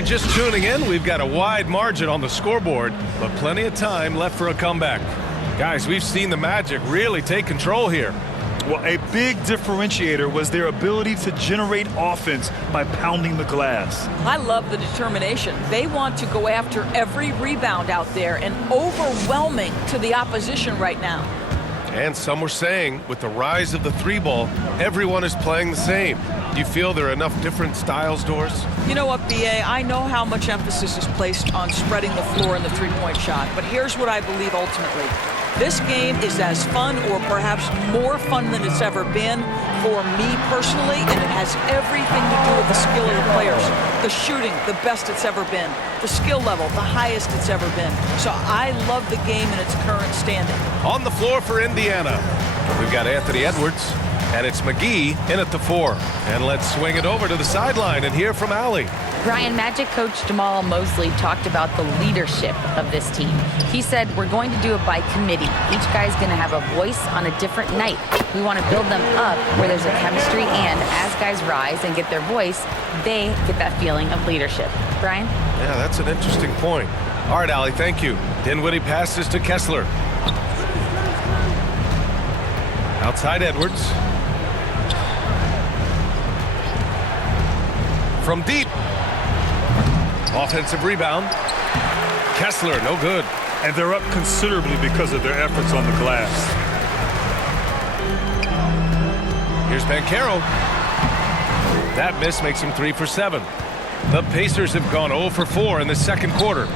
you're just tuning in, we've got a wide margin on the scoreboard, but plenty of time left for a comeback. Guys, we've seen the Magic really take control here. Well, a big differentiator was their ability to generate offense by pounding the glass. I love the determination. They want to go after every rebound out there and overwhelming to the opposition right now. And some were saying, with the rise of the three ball, everyone is playing the same. Do you feel there are enough different styles, Doris? You know what, B.A., I know how much emphasis is placed on spreading the floor in the three-point shot, but here's what I believe ultimately. This game is as fun or perhaps more fun than it's ever been for me personally, and it has everything to do with the skill of the players. The shooting, the best it's ever been. The skill level, the highest it's ever been. So I love the game in its current standing. On the floor for Indiana, we've got Anthony Edwards, and it's McGee in at the 4. And let's swing it over to the sideline and hear from Allie. Brian, Magic coach Jamal Mosley talked about the leadership of this team. He said, we're going to do it by committee. Each guy's going to have a voice on a different night. We want to build them up where there's a chemistry, and as guys rise and get their voice, they get that feeling of leadership. Brian? Yeah, that's an interesting point. All right, Allie, thank you. Dinwiddie passes to Kessler. Outside Edwards. From deep. Offensive rebound. Kessler, no good. And they're up considerably because of their efforts on the glass. Here's Banchero. That miss makes him 3 for 7. The Pacers have gone 0 for 4 in the second quarter.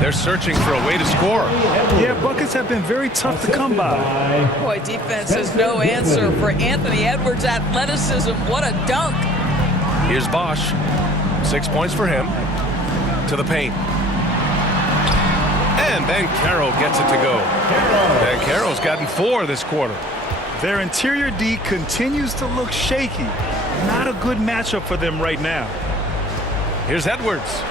They're searching for a way to score. Yeah, buckets have been very tough to come by. Boy, defense has no answer for Anthony Edwards' athleticism. What a dunk. Here's Bosch. 6 points for him. To the paint. And Banchero gets it to go. Banchero's gotten 4 this quarter. Their interior D continues to look shaky. Not a good matchup for them right now. Here's Edwards.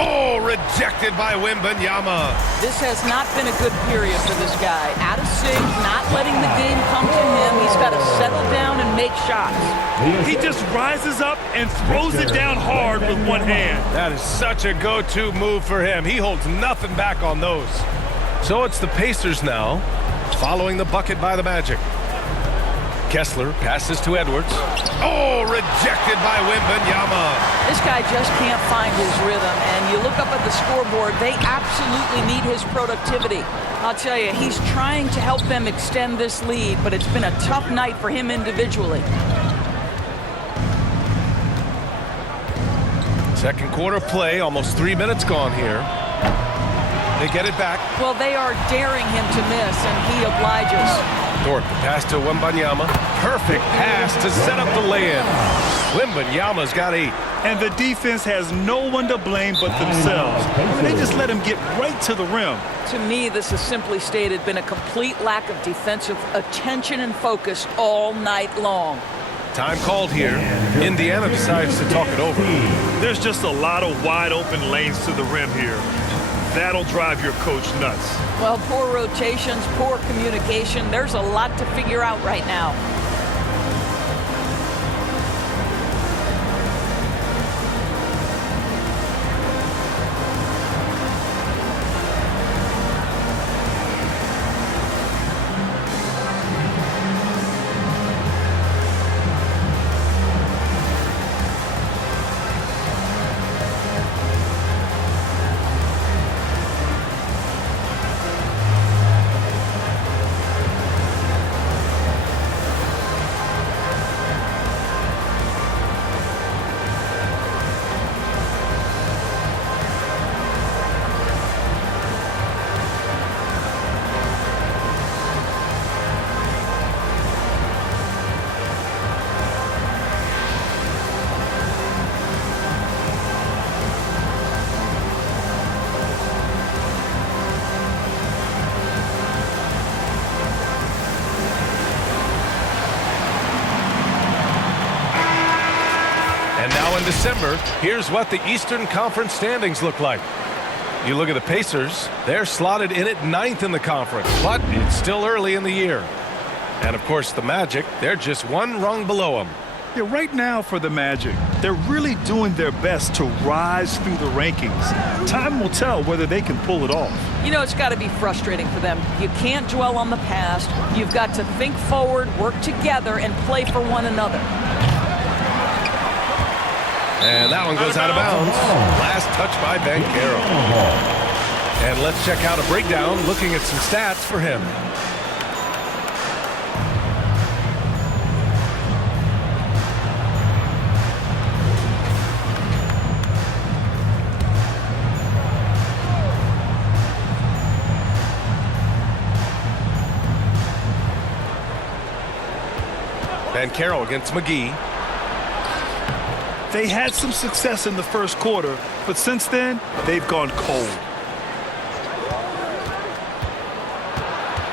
Oh, rejected by Wembanyama. This has not been a good period for this guy. Out of sync, not letting the game come to him. He's got to settle down and make shots. He just rises up and throws it down hard with one hand. That is such a go-to move for him. He holds nothing back on those. So it's the Pacers now, following the bucket by the Magic. Kessler passes to Edwards. Oh, rejected by Wembanyama. This guy just can't find his rhythm, and you look up at the scoreboard, they absolutely need his productivity. I'll tell you, he's trying to help them extend this lead, but it's been a tough night for him individually. Second quarter play, almost 3 minutes gone here. They get it back. Well, they are daring him to miss, and he obliges. Dort, the pass to Wembanyama. Perfect pass to set up the lay-in. Wembanyama's got 8. And the defense has no one to blame but themselves. I mean, they just let him get right to the rim. To me, this has simply stated been a complete lack of defensive attention and focus all night long. Time called here. Indiana decides to talk it over. There's just a lot of wide open lanes to the rim here. That'll drive your coach nuts. Well, poor rotations, poor communication. There's a lot to figure out right now. And now in December, here's what the Eastern Conference standings look like. You look at the Pacers, they're slotted in at 9th in the conference, but it's still early in the year. And of course, the Magic, they're just one rung below them. Yeah, right now for the Magic, they're really doing their best to rise through the rankings. Time will tell whether they can pull it off. You know, it's got to be frustrating for them. You can't dwell on the past. You've got to think forward, work together, and play for one another. And that one goes out of bounds. Last touch by Banchero. And let's check out a breakdown looking at some stats for him. Banchero against McGee. They had some success in the first quarter, but since then, they've gone cold.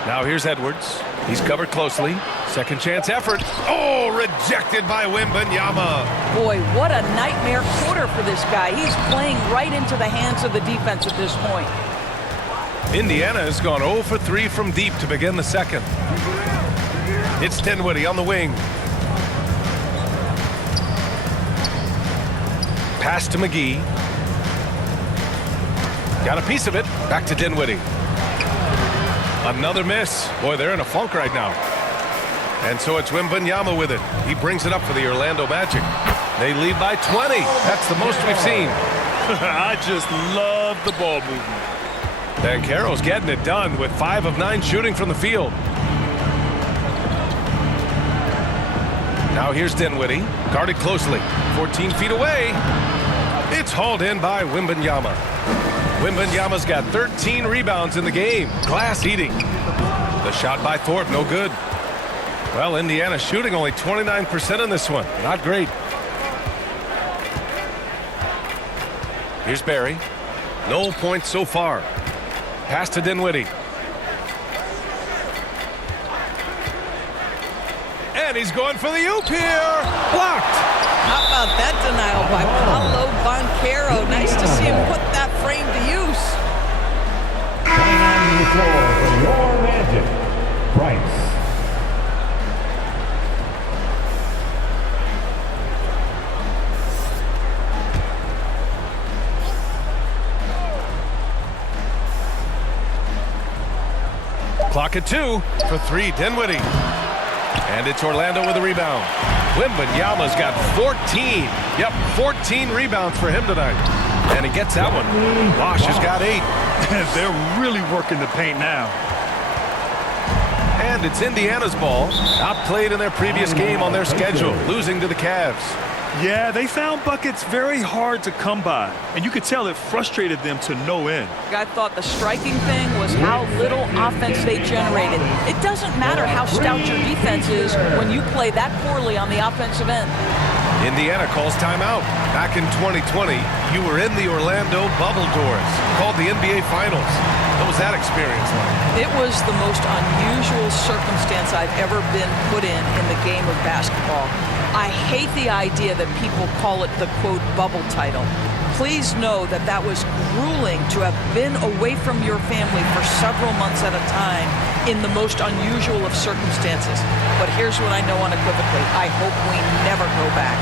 Now here's Edwards. He's covered closely. Second chance effort. Oh, rejected by Wembanyama. Boy, what a nightmare quarter for this guy. He's playing right into the hands of the defense at this point. Indiana has gone 0 for 3 from deep to begin the second. It's Dinwiddie on the wing. Pass to McGee. Got a piece of it. Back to Dinwiddie. Another miss. Boy, they're in a funk right now. And so it's Wembanyama with it. He brings it up for the Orlando Magic. They lead by 20. That's the most we've seen. I just love the ball movement. Banchero's getting it done with 5 of 9 shooting from the field. Now here's Dinwiddie, guarded closely, 14 feet away. It's hauled in by Wembanyama. Wembanyama's got 13 rebounds in the game. Glass eating. The shot by Thorpe, no good. Well, Indiana shooting only 29% in this one. Not great. Here's Barry. No points so far. Pass to Dinwiddie. And he's going for the oop here. Blocked. How about that denial by Paolo Banchero? Nice to see him put that frame to use. Coming on the floor from your Magic, Price. Clock at 2 for 3, Dinwiddie. And it's Orlando with a rebound. Wembanyama's got 14. Yep, 14 rebounds for him tonight. And he gets that one. Bosch has got 8. They're really working the paint now. And it's Indiana's ball. Outplayed in their previous game on their schedule, losing to the Cavs. Yeah, they found buckets very hard to come by, and you could tell it frustrated them to no end. I thought the striking thing was how little offense they generated. It doesn't matter how stout your defense is when you play that poorly on the offensive end. Indiana calls timeout. Back in 2020, you were in the Orlando bubble doors, called the NBA Finals. What was that experience like? It was the most unusual circumstance I've ever been put in the game of basketball. I hate the idea that people call it the, quote, bubble title. Please know that that was grueling to have been away from your family for several months at a time in the most unusual of circumstances. But here's what I know unequivocally. I hope we never go back.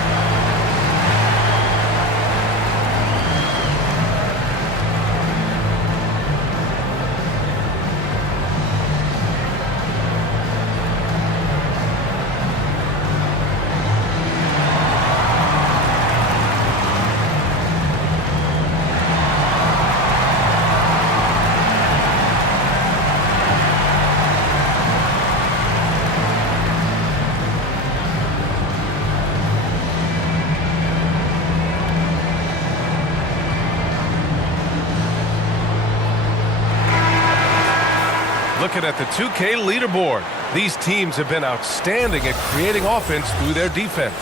Looking at the 2K leaderboard, these teams have been outstanding at creating offense through their defense.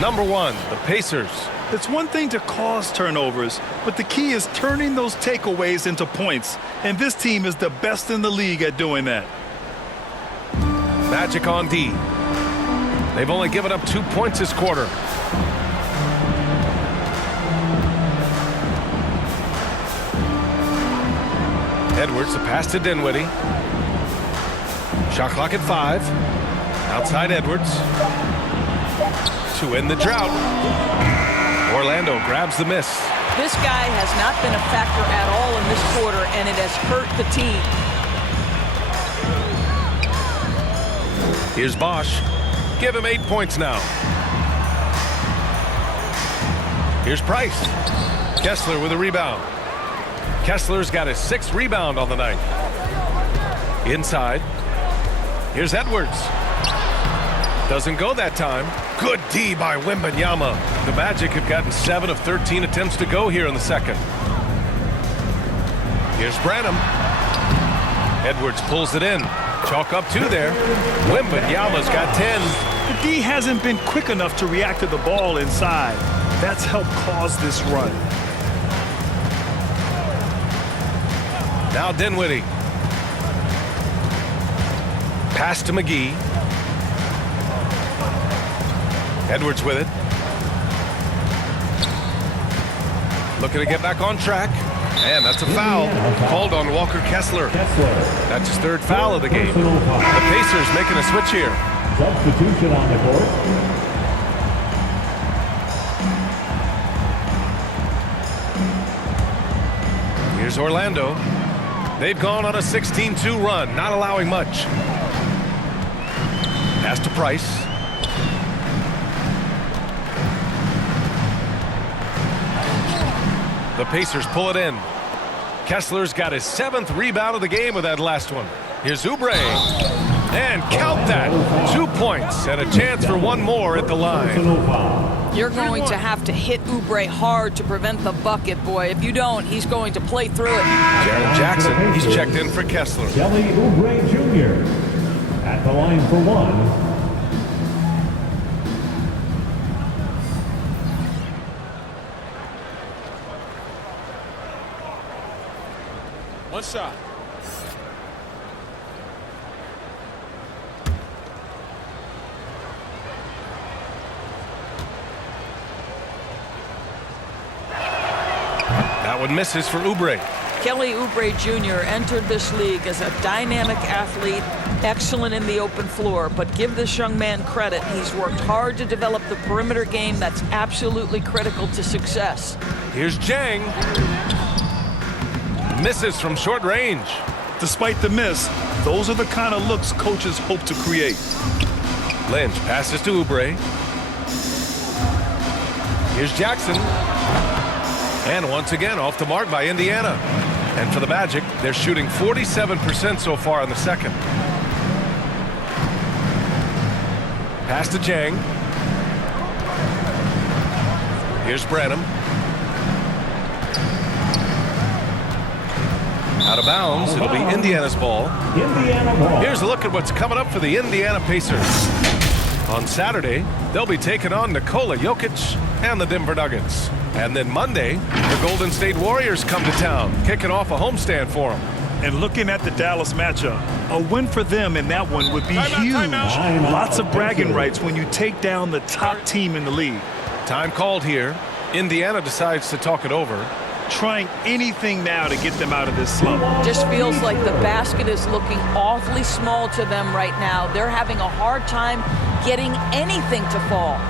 Number 1, the Pacers. It's one thing to cause turnovers, but the key is turning those takeaways into points, and this team is the best in the league at doing that. Magic on D. They've only given up 2 points this quarter. Edwards, the pass to Dinwiddie. Shot clock at 5. Outside Edwards. to end the drought. Orlando grabs the miss. This guy has not been a factor at all in this quarter, and it has hurt the team. Here's Bosch. Give him 8 points now. Here's Price. Kessler with a rebound. Kessler's got his 6th rebound on the night. Inside. Here's Edwards. Doesn't go that time. Good D by Wembanyama. The Magic have gotten 7 of 13 attempts to go here in the second. Here's Branham. Edwards pulls it in. Chalk up 2 there. Wembanyama's got 10. The D hasn't been quick enough to react to the ball inside. That's helped cause this run. Now Dinwiddie. Pass to McGee. Edwards with it. Looking to get back on track. And that's a foul called on Walker Kessler. That's his 3rd foul of the game. The Pacers making a switch here. Substitution on the court. Here's Orlando. They've gone on a 16-2 run, not allowing much. Pass to Price. The Pacers pull it in. Kessler's got his 7th rebound of the game with that last one. Here's Oubre. And count that. 2 points and a chance for one more at the line. You're going to have to hit Oubre hard to prevent the bucket, boy. If you don't, he's going to play through it. Jaren Jackson, he's checked in for Kessler. Kelly Oubre Jr. at the line for 1. One shot. That one misses for Oubre. Kelly Oubre Jr. entered this league as a dynamic athlete, excellent in the open floor, but give this young man credit. He's worked hard to develop the perimeter game that's absolutely critical to success. Here's Jang. Misses from short range. Despite the miss, those are the kind of looks coaches hope to create. Lynch passes to Oubre. Here's Jackson. And once again, off the mark by Indiana. And for the Magic, they're shooting 47% so far in the second. Pass to Jang. Here's Branham. Out of bounds. It'll be Indiana's ball. Indiana ball. Here's a look at what's coming up for the Indiana Pacers. On Saturday, they'll be taking on Nikola Jokic and the Denver Nuggets. And then Monday, the Golden State Warriors come to town, kicking off a homestand for them. And looking at the Dallas matchup, a win for them in that one would be huge. Lots of bragging rights when you take down the top team in the league. Time called here. Indiana decides to talk it over. Trying anything now to get them out of this slump. Just feels like the basket is looking awfully small to them right now. They're having a hard time getting anything to fall.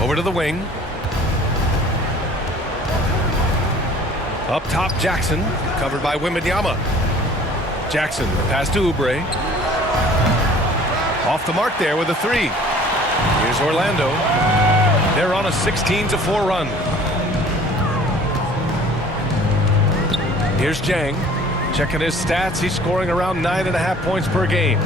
Over to the wing. Up top, Jackson. Covered by Wembanyama. Jackson, pass to Oubre. Off the mark there with a three. Here's Orlando. They're on a 16-4 run. Here's Jang. Checking his stats. He's scoring around 9.5 points per game.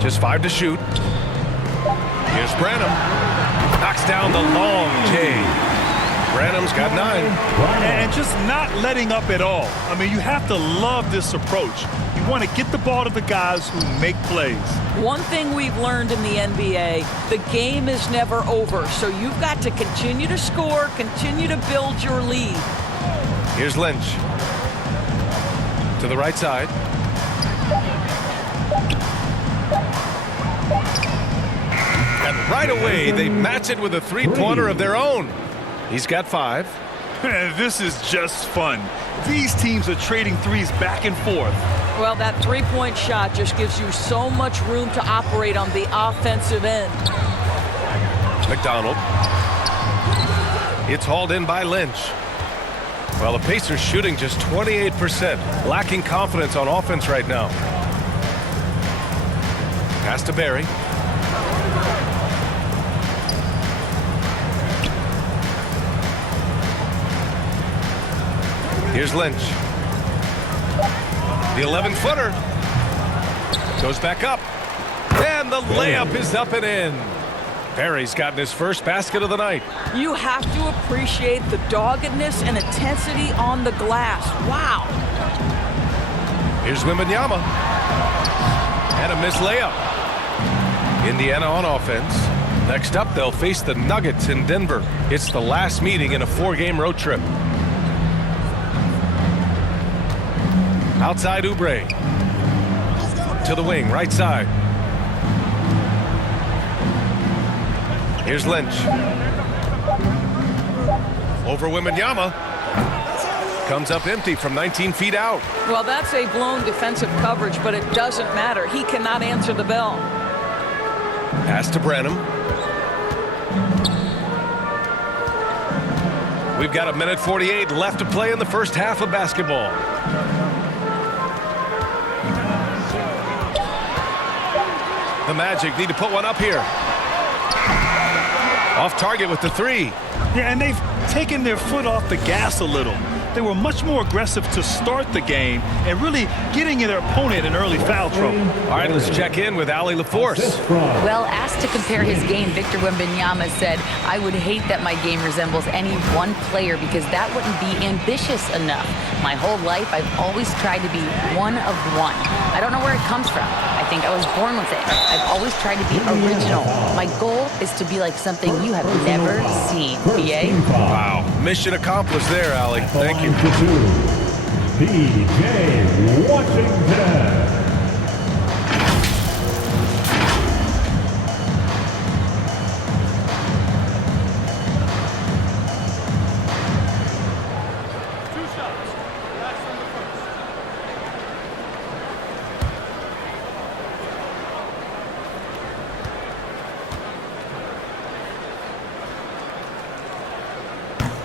Just 5 to shoot. Here's Branham. Knocks down the long J. Branham's got 9. And just not letting up at all. I mean, you have to love this approach. You want to get the ball to the guys who make plays. One thing we've learned in the NBA, the game is never over. So you've got to continue to score, continue to build your lead. Here's Lynch. To the right side. And right away, they match it with a three-pointer of their own. He's got 5. This is just fun. These teams are trading threes back and forth. Well, that three-point shot just gives you so much room to operate on the offensive end. McDonald. It's hauled in by Lynch. Well, the Pacers shooting just 28%. Lacking confidence on offense right now. Pass to Barry. Here's Lynch. The 11-footer. Goes back up. And the layup is up and in. Barry's gotten his first basket of the night. You have to appreciate the doggedness and intensity on the glass. Wow. Here's Wembanyama. And a missed layup. Indiana on offense. Next up, they'll face the Nuggets in Denver. It's the last meeting in a 4-game road trip. Outside Oubre. To the wing, right side. Here's Lynch. Over Wembanyama. Comes up empty from 19 feet out. Well, that's a blown defensive coverage, but it doesn't matter. He cannot answer the bell. Pass to Branham. We've got 1:48 left to play in the first half of basketball. The Magic need to put one up here. Off target with the 3. Yeah, and they've taken their foot off the gas a little. They were much more aggressive to start the game and really getting their opponent in early foul trouble. All right, let's check in with Allie LaForce. Well, asked to compare his game, Victor Wembanyama said, "I would hate that my game resembles any one player because that wouldn't be ambitious enough. My whole life, I've always tried to be one of one. I don't know where it comes from. I think I was born with it. I've always tried to be original. My goal is to be like something you have never seen." BA? Wow. Mission accomplished there, Allie. Thank you. PJ Washington.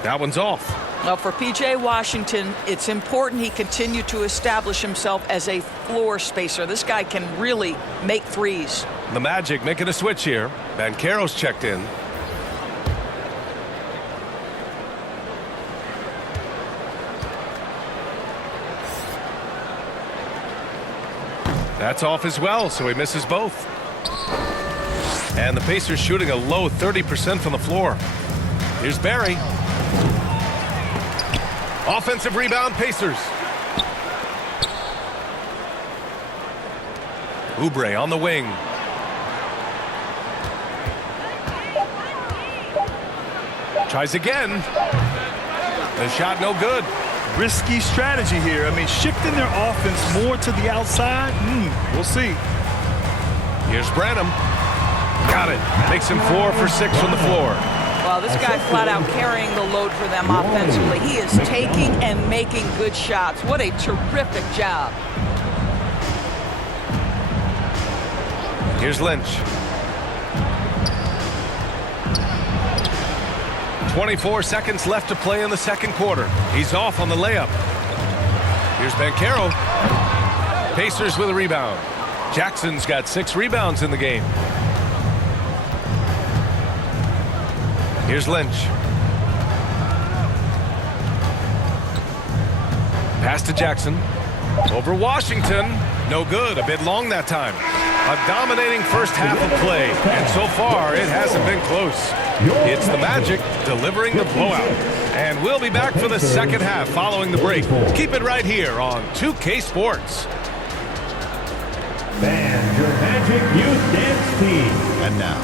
That one's off. Well, for P.J. Washington, it's important he continue to establish himself as a floor spacer. This guy can really make threes. The Magic making a switch here. Banchero's checked in. That's off as well, so he misses both. And the Pacers shooting a low 30% from the floor. Here's Barry. Offensive rebound, Pacers. Oubre on the wing. Tries again. The shot no good. Risky strategy here. I mean, shifting their offense more to the outside. We'll see. Here's Branham. Got it. Makes him 4 for 6 from the floor. Well, this guy flat out carrying the load for them offensively. He is taking and making good shots. What a terrific job. Here's Lynch. 24 seconds left to play in the second quarter. He's off on the layup. Here's Banchero. Pacers with a rebound. Jackson's got 6 rebounds in the game. Here's Lynch. Pass to Jackson. Over Washington. No good. A bit long that time. A dominating first half of play. And so far, it hasn't been close. It's the Magic delivering the blowout. And we'll be back for the second half following the break. Keep it right here on 2K Sports. And your Magic Youth Dance Team. And now,